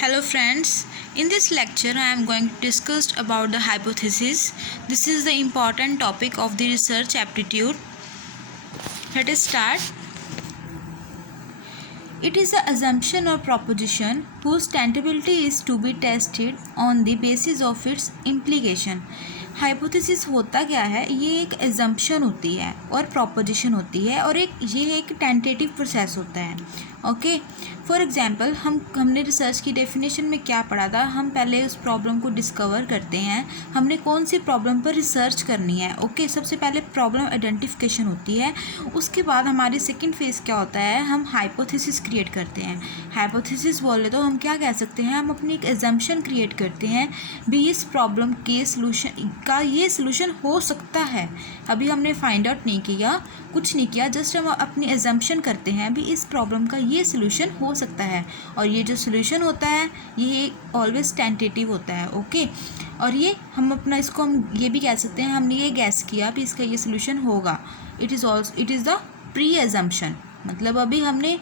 Hello friends, in this lecture I am going to discuss about the hypothesis. This is the important topic of the research aptitude. Let us start. It is the assumption or proposition whose tenability is to be tested on the basis of its implication. Hypothesis होता क्या है, ये एक assumption होती है और proposition होती है और ये एक टेंटेटिव प्रोसेस होता है. ओके, फॉर एग्जांपल हमने रिसर्च की डेफिनेशन में क्या पढ़ा था. हम पहले उस प्रॉब्लम को डिस्कवर करते हैं, हमने कौन सी प्रॉब्लम पर रिसर्च करनी है. ओके, सबसे पहले प्रॉब्लम आइडेंटिफिकेशन होती है. उसके बाद हमारी सेकंड फेज़ क्या होता है, हम हाइपोथेसिस क्रिएट करते हैं. हाइपोथेसिस बोले तो हम क्या कह सकते हैं, हम अपनी एक एजम्पशन क्रिएट करते हैं भी इस प्रॉब्लम के सलूशन का ये सलूशन हो सकता है. अभी हमने फाइंड आउट नहीं किया, कुछ नहीं किया, जस्ट हम अपनी एजम्पशन करते हैं भी इस प्रॉब्लम का ये सलूशन हो सकता है. और ये जो सलूशन होता है ये ऑलवेज टेंटेटिव होता है. ओके, और ये हम अपना इसको हम ये भी कह सकते हैं, हमने ये गैस किया भी इसका ये सलूशन होगा. It is the pre assumption. मतलब अभी हमने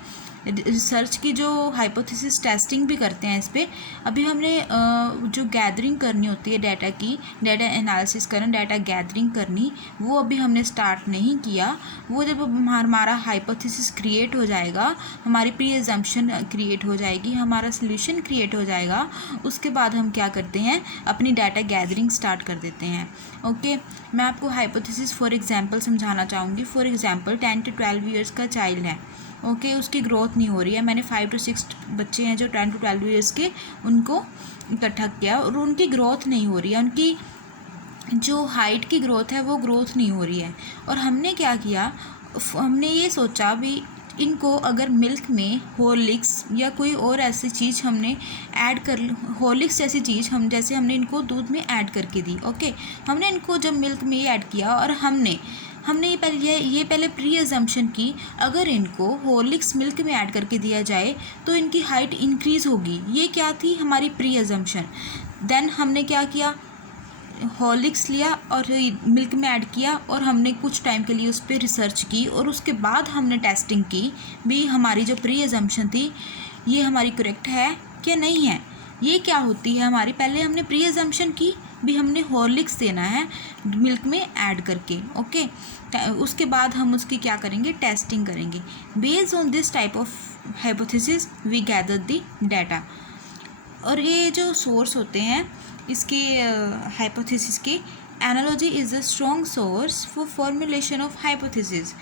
रिसर्च की जो हाइपोथेसिस टेस्टिंग भी करते हैं इस पर. अभी हमने जो गैदरिंग करनी होती है डाटा की, डाटा एनालिसिस करना, डाटा गैदरिंग करनी, वो अभी हमने स्टार्ट नहीं किया. वो जब हमारा हाइपोथेसिस क्रिएट हो जाएगा, हमारी प्री एजम्पशन क्रिएट हो जाएगी, हमारा सॉल्यूशन क्रिएट हो जाएगा, उसके बाद हम क्या करते हैं, अपनी डाटा गैदरिंग स्टार्ट कर देते हैं. ओके, मैं आपको हाइपोथेसिस फॉर एग्जांपल समझाना चाहूँगी. फॉर एग्जांपल 10 to 12 ईयर्स का चाइल्ड है. ओके, उसकी ग्रोथ नहीं हो रही है. मैंने 5 to 6 बच्चे हैं जो 10 to 12 ईयर्स के, उनको इकट्ठा किया और उनकी ग्रोथ नहीं हो रही है. उनकी जो हाइट की ग्रोथ है वो ग्रोथ नहीं हो रही है. और हमने क्या किया, हमने ये सोचा भी इनको अगर मिल्क में हॉर्लिक्स या कोई और ऐसी चीज़ हमने ऐड कर, हॉर्लिक्स जैसी चीज़ हम जैसे हमने इनको दूध में ऐड करके दी. ओके, हमने इनको जब मिल्क में ये ऐड किया और हमने ये पहले प्री एजम्पशन की, अगर इनको हॉर्लिक्स मिल्क में ऐड करके दिया जाए तो इनकी हाइट इंक्रीज़ होगी. ये क्या थी, हमारी प्री एजम्पशन. देन हमने क्या किया, हॉर्लिक्स लिया और मिल्क में ऐड किया और हमने कुछ टाइम के लिए उस पर रिसर्च की और उसके बाद हमने टेस्टिंग की भी हमारी जो प्री एजम्पशन थी ये हमारी करेक्ट है क्या नहीं है. ये क्या होती है हमारी, पहले हमने प्री एजम्पशन की भी हमने हॉर्लिक्स देना है मिल्क में ऐड करके. ओके, उसके बाद हम उसकी क्या करेंगे, टेस्टिंग करेंगे. Based on this type of hypothesis we gather the data. और ये जो सोर्स होते हैं इसके हाइपोथेसिस के, analogy is a strong source for formulation of hypothesis.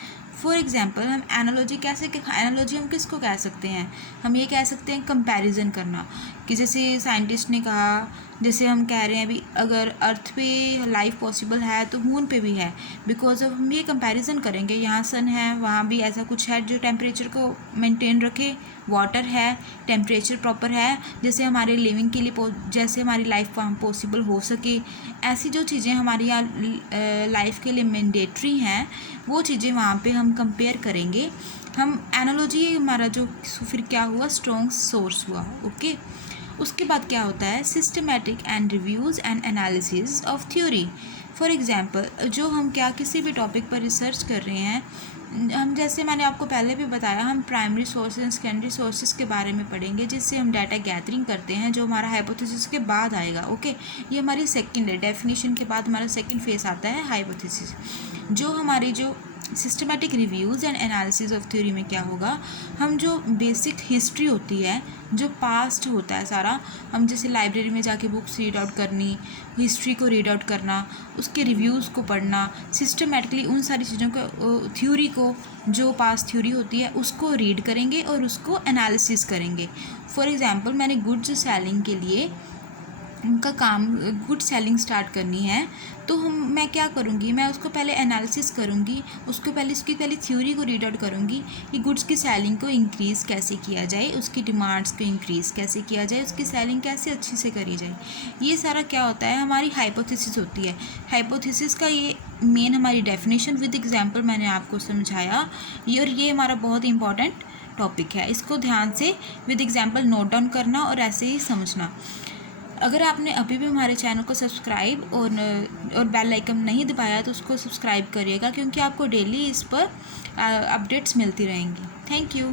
For example हम एनालॉजी एनालॉजी हम किसको कह सकते हैं, हम ये कह सकते हैं कंपैरिजन करना. कि जैसे साइंटिस्ट ने कहा, जैसे हम कह रहे हैं अभी अगर अर्थ पे लाइफ पॉसिबल है तो मून पे भी है, बिकॉज अब हम ये कंपैरिजन करेंगे, यहाँ सन है, वहाँ भी ऐसा कुछ है जो टेम्परेचर को मेंटेन रखे, वाटर है, टेम्परेचर प्रॉपर है, जैसे हमारे लिविंग के लिए जैसे हमारी लाइफ वहाँ पॉसिबल हो सके, ऐसी जो चीज़ें हमारी यहाँ लाइफ के लिए मैंडेटरी हैं वो चीज़ें वहाँ पे हम कंपेयर करेंगे. हम एनालॉजी हमारा जो फिर क्या हुआ, स्ट्रॉन्ग सोर्स हुआ. ओके, उसके बाद क्या होता है, systematic and reviews and analysis of theory. For example जो हम क्या किसी भी टॉपिक पर रिसर्च कर रहे हैं, हम जैसे मैंने आपको पहले भी बताया, हम primary sources and secondary sources के बारे में पढ़ेंगे जिससे हम डाटा गैदरिंग करते हैं जो हमारा हाइपोथेसिस के बाद आएगा. ओके, ये हमारी सेकंड है. डेफिनेशन के बाद हमारा सेकंड फेज आता है हाइपोथेसिस. जो हमारी जो systematic reviews and analysis of theory में क्या होगा, हम जो बेसिक हिस्ट्री होती है, जो पास्ट होता है सारा, हम जैसे लाइब्रेरी में जाके बुक्स रीड आउट करनी, हिस्ट्री को रीड आउट करना, उसके रिव्यूज़ को पढ़ना, सिस्टमेटिकली उन सारी चीज़ों को, थ्योरी को, जो पास्ट थ्योरी होती है उसको रीड करेंगे और उसको एनालिसिस करेंगे. फॉर एग्जांपल मैंने गुड्स सेलिंग के लिए उनका काम गुड सेलिंग स्टार्ट करनी है तो मैं क्या करूँगी, मैं उसको पहले एनालिसिस करूँगी, उसको पहले उसकी थ्योरी को रीड आउट करूँगी कि गुड्स की सेलिंग को इंक्रीज़ कैसे किया जाए, उसकी डिमांड्स को इंक्रीज़ कैसे किया जाए, उसकी सेलिंग कैसे अच्छे से करी जाए. ये सारा क्या होता है, हमारी हाइपोथेसिस होती है. हाइपोथेसिस का ये मेन हमारी डेफिनेशन विद एग्जाम्पल मैंने आपको समझाया, और ये हमारा बहुत इंपॉर्टेंट टॉपिक है. इसको ध्यान से विद एग्जाम्पल नोट डाउन करना और ऐसे ही समझना. अगर आपने अभी भी हमारे चैनल को सब्सक्राइब और बेल आइकन नहीं दबाया तो उसको सब्सक्राइब करिएगा, क्योंकि आपको डेली इस पर अपडेट्स मिलती रहेंगी. Thank you.